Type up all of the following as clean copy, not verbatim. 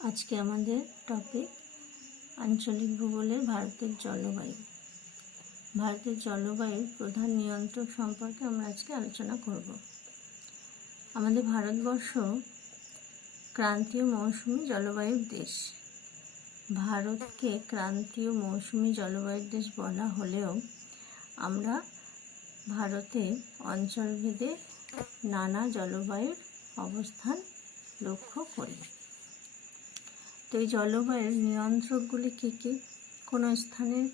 আজকে আমাদের টপিক আঞ্চলিক ভূগোলের ভারতের জলবায়ু। ভারতের জলবায়ুর প্রধান নিয়ন্ত্রক সম্পর্কে আমরা আজকে আলোচনা করব। আমাদের ভারতবর্ষ ক্রান্তীয় মৌসুমী জলবায়ুর দেশ। ভারতকে ক্রান্তীয় মৌসুমী জলবায়ুর দেশ বলা হলেও আমরা ভারতে অঞ্চলভেদে নানা জলবায়ুর অবস্থান লক্ষ্য করি। তো এই জলবায়ুর নিয়ন্ত্রকগুলি কী কী? কোনো স্থানের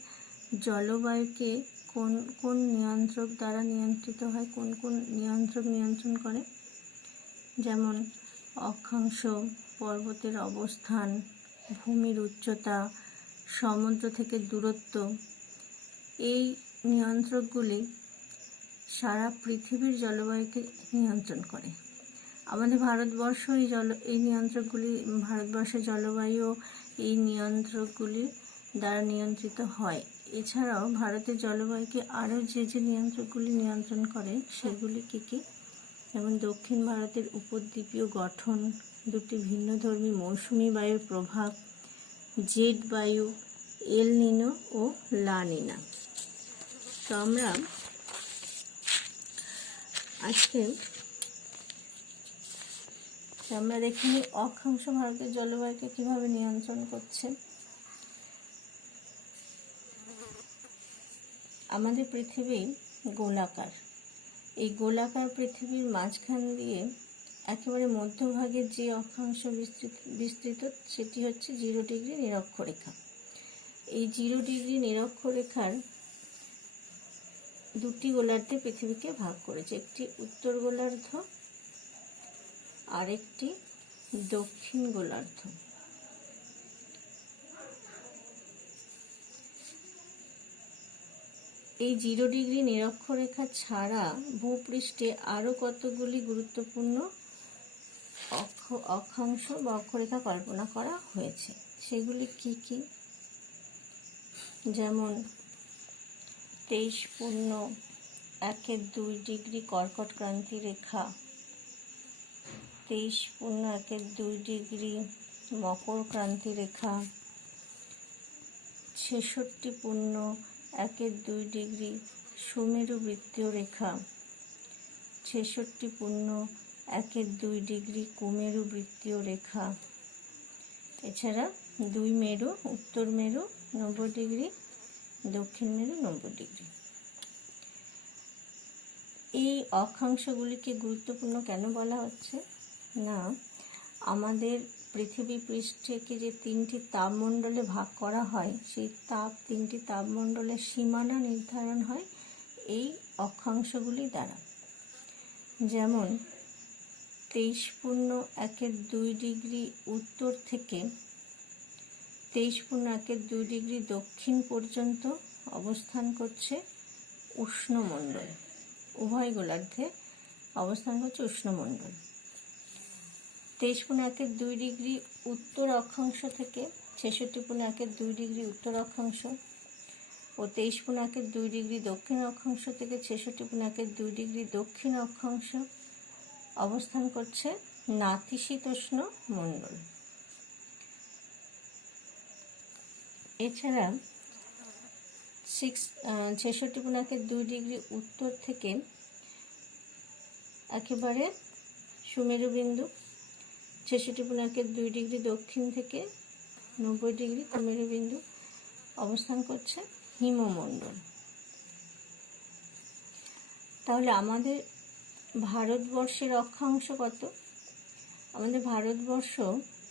জলবায়ুকে কোন কোন নিয়ন্ত্রক দ্বারা নিয়ন্ত্রিত হয়, কোন কোন নিয়ন্ত্রক নিয়ন্ত্রণ করে? যেমন অক্ষাংশ, পর্বতের অবস্থান, ভূমির উচ্চতা, সমুদ্র থেকে দূরত্ব। এই নিয়ন্ত্রকগুলি সারা পৃথিবীর জলবায়ুকে নিয়ন্ত্রণ করে। আমাদের ভারতবর্ষ এই নিয়ন্ত্রকগুলি, ভারতবর্ষের জলবায়ু এই নিয়ন্ত্রকগুলি দ্বারা নিয়ন্ত্রিত হয়। এছাড়াও ভারতের জলবায়ুকে আরও যে যে নিয়ন্ত্রকগুলি নিয়ন্ত্রণ করে সেগুলি কী কী? যেমন দক্ষিণ ভারতের উপদ্বীপীয় গঠন, দুটি ভিন্নধর্মী মৌসুমী বায়ুর প্রভাব, জেড বায়ু, এল নিনো ও লা নিনা। তো আমরা আজকে দেখে নিই অক্ষাংশ ভারতের জলবায়ুকে কিভাবে নিয়ন্ত্রণ করছে। আমাদের পৃথিবী গোলাকার। এই গোলাকার পৃথিবীর মাঝখান দিয়ে একেবারে মধ্যভাগে যে অক্ষাংশ বিস্তৃত সেটি হচ্ছে 0 ডিগ্রি নিরক্ষরেখা। এই 0 ডিগ্রি নিরক্ষরেখার দুটি গোলার্ধে পৃথিবীকে ভাগ করেছে, একটি উত্তর গোলার্ধ আর একটি দক্ষিণ গোলার্ধ। এই 0 ডিগ্রি নিরক্ষরেখা ছাড়া ভূপৃষ্ঠে আরও কতগুলি গুরুত্বপূর্ণ অক্ষাংশ বা অক্ষরেখা কল্পনা করা হয়েছে। সেগুলি কি কি? যেমন 23.1-2 ডিগ্রি কর্কট ক্রান্তি রেখা, 23.1-2 ডিগ্রি মকর ক্রান্তি রেখা, 66.1-2 ডিগ্রি সুমেরু বৃত্তীয় রেখা, 66.1-2 ডিগ্রি কুমেরু বৃত্তীয় রেখা। এছাড়া 2 মেরু, উত্তর মেরু 90 ডিগ্রি, দক্ষিণ মেরু 90 ডিগ্রি। এই অক্ষাংশগুলিকে গুরুত্বপূর্ণ কেন বলা হচ্ছে? না, আমাদের পৃথিবী পৃষ্ঠকে যে 3টি তাপমণ্ডলে ভাগ করা হয়, সেই 3টি তাপমণ্ডলের সীমানা নির্ধারণ হয় এই অক্ষাংশগুলি দ্বারা। যেমন 23.1-2 ডিগ্রি উত্তর থেকে 23.1-2 ডিগ্রি দক্ষিণ পর্যন্ত অবস্থান করছে উষ্ণমণ্ডল। উভয় গোলার্ধে অবস্থান করছে উষ্ণমণ্ডল। 23.1-2 ডিগ্রি উত্তর অক্ষাংশ থেকে 66.1-2 ডিগ্রি উত্তর অক্ষাংশ ও 23.1-2 ডিগ্রি দক্ষিণ অক্ষাংশ থেকে 66.1-2 ডিগ্রি দক্ষিণ অক্ষাংশ অবস্থান করছে নাতিশীতোষ্ণ মণ্ডল। এছাড়া 66.1-2 ডিগ্রি উত্তর থেকে একেবারে সুমেরু বিন্দু, 66.1-2 ডিগ্রি দক্ষিণ থেকে 90 ডিগ্রি কুমেরু বিন্দু অবস্থান করছে হিমমণ্ডল। তাহলে আমাদের ভারতবর্ষের অক্ষাংশ কত? আমাদের ভারতবর্ষ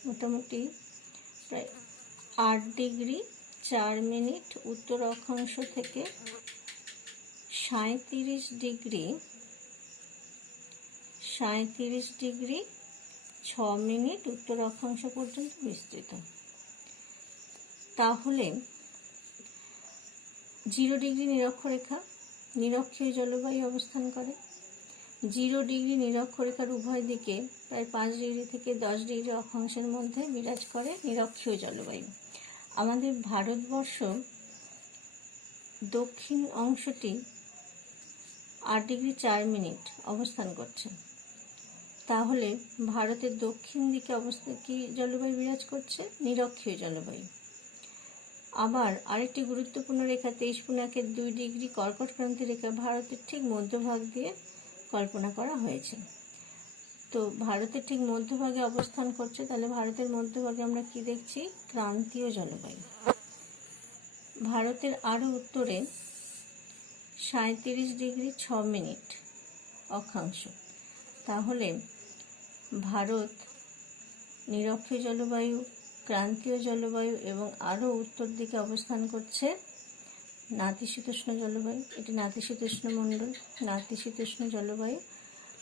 মোটামুটি প্রায় 8 ডিগ্রি 4 মিনিট উত্তর অক্ষাংশ থেকে 37 ডিগ্রি 6 মিনিট উত্তর অক্ষাংশ পর্যন্ত বিস্তৃত। তাহলে 0 ডিগ্রি নিরক্ষরেখা নিরক্ষীয় জলবায়ু অবস্থান করে। 0 ডিগ্রি নিরক্ষরেখার উভয় দিকে প্রায় 5 ডিগ্রি থেকে 10 ডিগ্রি অক্ষাংশের মধ্যে বিরাজ করে নিরক্ষীয় জলবায়ু। আমাদের ভারতবর্ষ দক্ষিণ অংশটি 8 ডিগ্রি 4 মিনিট অবস্থান করছে। তাহলে ভারতের দক্ষিণ দিকে অবস্থা কি জলবায়ু বিরাজ করছে? নিরক্ষীয় জলবায়ু। আবার আরেকটি গুরুত্বপূর্ণ রেখা 23.2 কর্কট ক্রান্তি রেখা ভারতের ঠিক মধ্যভাগ দিয়ে কল্পনা করা হয়েছে। তো ভারতের ঠিক মধ্যভাগে অবস্থান করছে, তাহলে ভারতের মধ্যভাগে আমরা কি দেখছি? ক্রান্তীয় জলবায়ু। ভারতের আরও উত্তরে 37°6' অক্ষাংশ। তাহলে ভারত নিরক্ষীয় জলবায়ু, ক্রান্তীয় জলবায়ু এবং আরও উত্তর দিকে অবস্থান করছে নাতিশীতোষ্ণ জলবায়ু। এটি নাতিশীতোষ্ণ মণ্ডল। নাতিশীতোষ্ণ জলবায়ু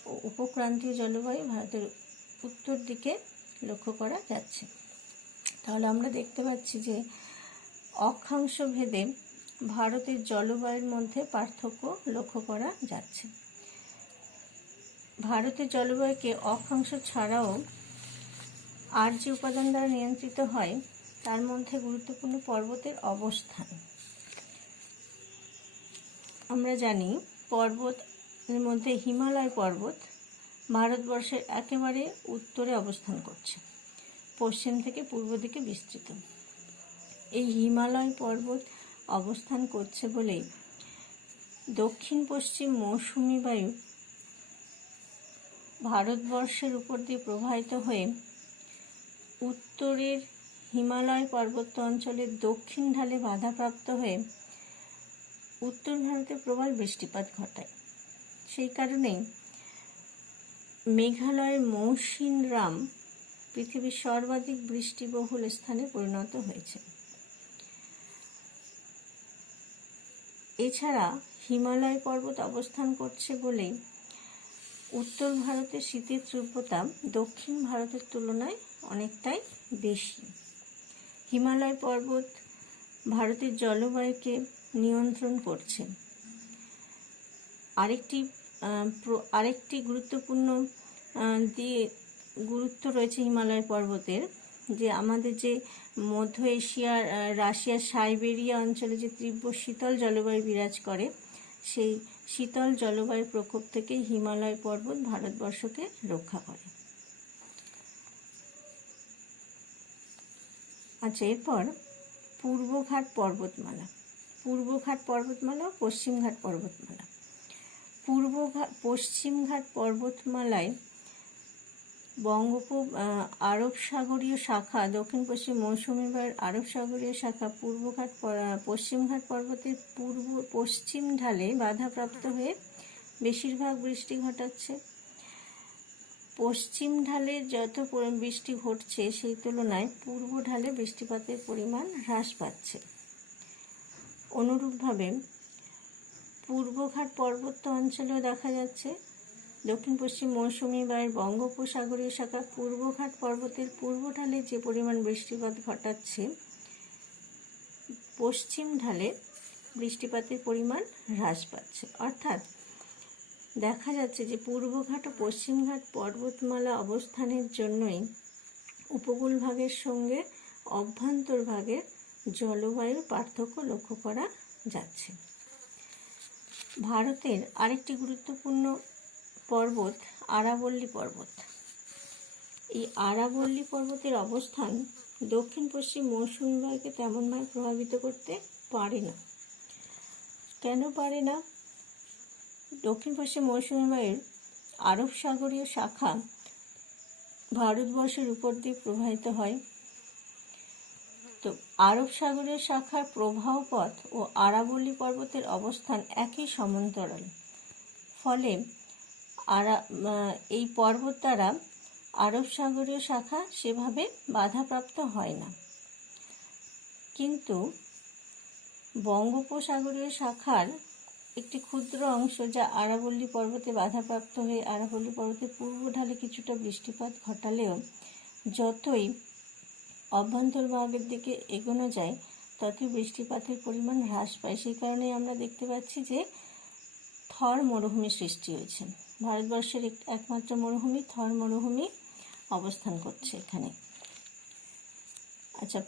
ও উপক্রান্তীয় জলবায়ু ভারতের উত্তর দিকে লক্ষ্য করা যাচ্ছে। তাহলে আমরা দেখতে পাচ্ছি যে অক্ষাংশ ভেদে ভারতের জলবায়ুর মধ্যে পার্থক্য লক্ষ্য করা যাচ্ছে। ভারতের জলবায়ুকে অক্ষাংশ ছাড়াও আর যে উপাদান দ্বারা নিয়ন্ত্রিত হয় তার মধ্যে গুরুত্বপূর্ণ পর্বতের অবস্থান। আমরা জানি পর্বতের মধ্যে হিমালয় পর্বত ভারতবর্ষের একেবারে উত্তরে অবস্থান করছে, পশ্চিম থেকে পূর্ব দিকে বিস্তৃত। এই হিমালয় পর্বত অবস্থান করছে বলেই দক্ষিণ পশ্চিম মৌসুমী বায়ু ভারতবর্ষের উপর দিয়ে প্রবাহিত হয়ে উত্তরের হিমালয় পার্বত্য অঞ্চলের দক্ষিণ ঢালে বাধাপ্রাপ্ত হয়ে উত্তর ভারতে প্রবল বৃষ্টিপাত ঘটায়। সেই কারণেই মেঘালয়ের মৌসিনরাম পৃথিবীর সর্বাধিক বৃষ্টিবহুল স্থানে পরিণত হয়েছে। এছাড়া হিমালয় পর্বত অবস্থান করছে বলেই উত্তর ভারতের শীতের তীব্রতা দক্ষিণ ভারতের তুলনায় অনেকটাই বেশি। হিমালয় পর্বত ভারতের জলবায়ুকে নিয়ন্ত্রণ করছে। আরেকটি গুরুত্বপূর্ণ গুরুত্ব রয়েছে হিমালয় পর্বতের, যে আমাদের যে মধ্য এশিয়ার রাশিয়ার সাইবেরিয়া অঞ্চলে যে তীব্র শীতল জলবায়ু বিরাজ করে, সেই শীতল জলবায়ুর প্রকোপ থেকে হিমালয় পর্বত ভারতবর্ষকে রক্ষা করে। আচ্ছা, এরপর পূর্বঘাট পর্বতমালা। পূর্বঘাট পর্বতমালা ও পশ্চিমঘাট পর্বতমালা। পশ্চিমঘাট পর্বতমালায় আরব সাগরীয় শাখা, দক্ষিণ পশ্চিম মৌসুমী বায়ুর আরব সাগরীয় শাখা পশ্চিমঘাট পর্বতের পশ্চিম ঢালে বাধাপ্রাপ্ত হয়ে বেশিরভাগ বৃষ্টি ঘটাচ্ছে। পশ্চিম ঢালে যত বৃষ্টি ঘটছে সেই তুলনায় পূর্ব ঢালে বৃষ্টিপাতের পরিমাণ হ্রাস পাচ্ছে। অনুরূপভাবে পূর্বঘাট পার্বত্য অঞ্চলেও দেখা যাচ্ছে দক্ষিণ পশ্চিম মৌসুমী বায়ুর বঙ্গোপসাগরীয় শাখা পূর্বঘাট পর্বতের পূর্ব ঢালে যে পরিমাণ বৃষ্টিপাত ঘটাচ্ছে, পশ্চিম ঢালে বৃষ্টিপাতের পরিমাণ হ্রাস পাচ্ছে। অর্থাৎ দেখা যাচ্ছে যে পূর্বঘাট ও পশ্চিমঘাট পর্বতমালা অবস্থানের জন্যই উপকূল ভাগের সঙ্গে অভ্যন্তর ভাগের জলবায়ুর পার্থক্য লক্ষ্য করা যাচ্ছে। ভারতের আরেকটি গুরুত্বপূর্ণ পর্বত আরাবল্লী পর্বত। এই আরাবল্লী পর্বতের অবস্থান দক্ষিণ পশ্চিম মৌসুমী বায়ুকে তেমনভাবে প্রভাবিত করতে পারে না। কেন পারে না? দক্ষিণ পশ্চিম মৌসুমী বায়ুর আরব সাগরীয় শাখা ভারতবর্ষের উপর দিয়ে প্রবাহিত হয়। তো আরব সাগরীয় শাখার প্রবাহ পথ ও আরাবল্লী পর্বতের অবস্থান একই সমান্তরাল। ফলে এই পর্বত দ্বারা আরব সাগরীয় শাখা সেভাবে বাধাপ্রাপ্ত হয় না। কিন্তু বঙ্গোপসাগরীয় শাখার একটি ক্ষুদ্র অংশ, যা আরাবল্লী পর্বতে বাধাপ্রাপ্ত হয়ে আরাবল্লী পর্বতের পূর্ব ঢালে কিছুটা বৃষ্টিপাত ঘটালেও যতই অভ্যন্তর ভাগের দিকে এগোনো যায় ততই বৃষ্টিপাতের পরিমাণ হ্রাস পায়। সেই কারণে আমরা দেখতে পাচ্ছি যে থর মরুভূমি সৃষ্টি হয়েছে। ভারতবর্ষের একমাত্র মরুভূমি থর মরুভূমি অবস্থান করছে এখানে। আচ্ছা,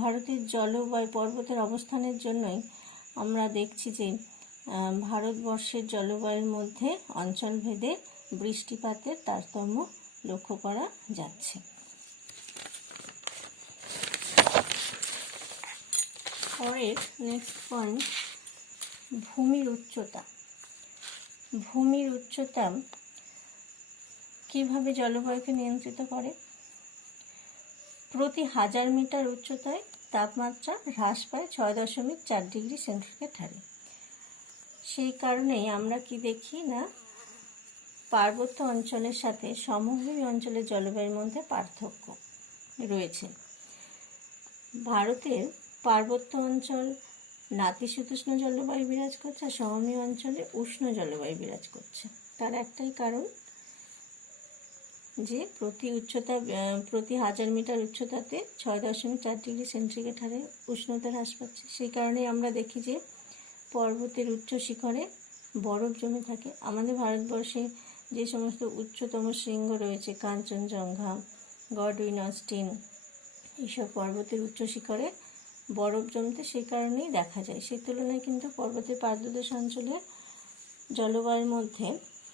ভারতের জলবায়ু পর্বতের অবস্থানের জন্যই আমরা দেখছি যে ভারতবর্ষের জলবায়ুর মধ্যে অঞ্চলভেদে বৃষ্টিপাতের তারতম্য লক্ষ্য করা যাচ্ছে। পরের নেক্সট পয়েন্ট, ভূমির উচ্চতা। ভূমির উচ্চতা কিভাবে জলবায়ুকে নিয়ন্ত্রিত করে? প্রতি 1000 মিটার উচ্চতায় তাপমাত্রা হ্রাস পায় 6.4 ডিগ্রি সেন্টিগ্রেড হারে। সেই কারণেই আমরা কি দেখি না, পার্বত্য অঞ্চলের সাথে সমভূমি অঞ্চলের জলবায়ুর মধ্যে পার্থক্য রয়েছে। ভারতের পার্বত্য অঞ্চল নাতিশীতোষ্ণ জলবায়ু বিরাজ করছে, আর সমভূমি অঞ্চলে উষ্ণ জলবায়ু বিরাজ করছে। তার একটাই কারণ যে প্রতি 1000 মিটার উচ্চতাতে 6.4 ডিগ্রি সেন্টিগ্রেড হারে উষ্ণতা হ্রাস পাচ্ছে। সেই কারণেই আমরা দেখি যে পর্বতের উচ্চ শিখরে বরফ জমে থাকে। আমাদের ভারতবর্ষে যে সমস্ত উচ্চতম শৃঙ্গ রয়েছে, কাঞ্চনজঙ্ঘা, গডউইন অস্টিন, এইসব পর্বতের উচ্চ শিখরে বরফ জমতে সেই কারণেই দেখা যায়। সেই তুলনায় কিন্তু পর্বতের পাদদেশ অঞ্চলের জলবায়ুর মধ্যে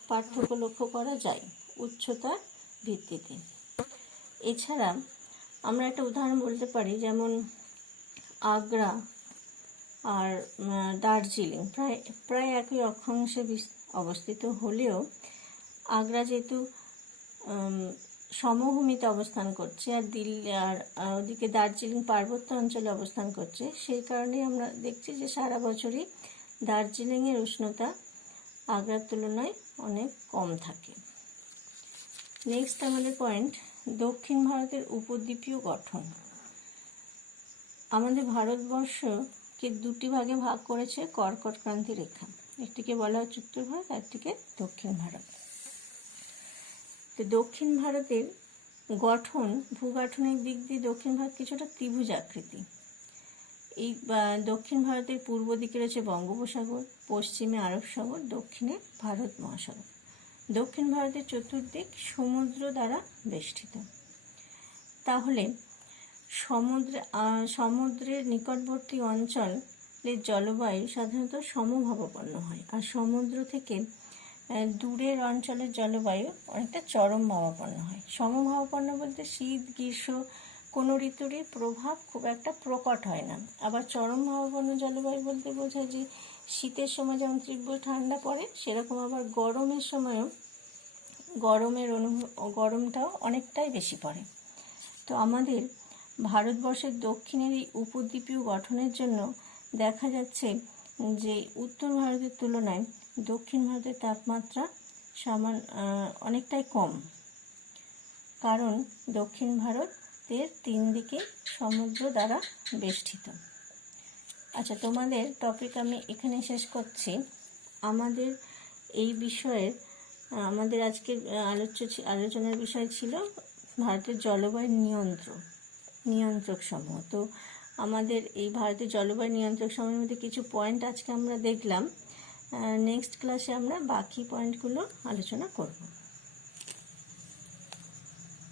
পার্থক্য লক্ষ্য করা যায় উচ্চতার ভিত্তিতে। এছাড়া আমরা একটা উদাহরণ বলতে পারি, যেমন আগ্রা আর দার্জিলিং প্রায় একই অক্ষাংশে অবস্থিত হলেও আগ্রা যেহেতু সমভূমিতে অবস্থান করছে আর দিল্লি আর ওদিকে দার্জিলিং পার্বত্য অঞ্চলে অবস্থান করছে, সেই কারণে আমরা দেখছি যে সারা বছরই দার্জিলিংয়ের উষ্ণতা আগ্রার তুলনায় অনেক কম থাকে। নেক্সট আমাদের পয়েন্ট, দক্ষিণ ভারতের উপদ্বীপীয় গঠন। আমাদের ভারতবর্ষকে দুটি ভাগে ভাগ করেছে কর্কট ক্রান্তি রেখা। একটিকে বলা হচ্ছে উত্তর ভারত, একটিকে দক্ষিণ ভারত। তো দক্ষিণ ভারতের গঠন, ভূগঠনের দিক দিয়ে দক্ষিণ ভারত কিছুটা ত্রিভুজ আকৃতি। এই দক্ষিণ ভারতের পূর্ব দিকে রয়েছে বঙ্গোপসাগর, পশ্চিমে আরব সাগর, দক্ষিণে ভারত মহাসাগর। দক্ষিণ ভারতের চতুর্দিক সমুদ্র দ্বারা বেষ্টিত। তাহলে সমুদ্রের নিকটবর্তী অঞ্চলের জলবায়ু সাধারণত সমভাবাপন্ন হয়, আর সমুদ্র থেকে দূরের অঞ্চলের জলবায়ু অনেকটা চরম ভাবাপন্ন হয়। সমভাবাপন্ন বলতে শীত গ্রীষ্ম কোনো ঋতুরই প্রভাব খুব একটা প্রকট হয় না। আবার চরম ভাবাপন্ন জলবায়ু বলতে বোঝায় যে শীতের সময় যেমন তীব্র ঠান্ডা পড়ে, সেরকম আবার গরমের সময়ও গরমটাও অনেকটাই বেশি পড়ে। তো আমাদের ভারতবর্ষের দক্ষিণের এই উপদ্বীপীয় গঠনের জন্য দেখা যাচ্ছে যে উত্তর ভারতের তুলনায় দক্ষিণ ভারতের তাপমাত্রা অনেকটাই কম, কারণ দক্ষিণ ভারতের 3 দিকে সমুদ্র দ্বারা বেষ্টিত। আচ্ছা, তোমাদের টপিক আমি এখানে শেষ করছি। আমাদের এই বিষয়ের আমাদের আজকের আলোচনার বিষয় ছিল ভারতের জলবায়ু নিয়ন্ত্রক সমূহ। তো আমাদের এই ভারতের জলবায়ু নিয়ন্ত্রক সমূহের মধ্যে কিছু পয়েন্ট আজকে আমরা দেখলাম। নেক্সট ক্লাসে আমরা বাকি পয়েন্টগুলো আলোচনা করব।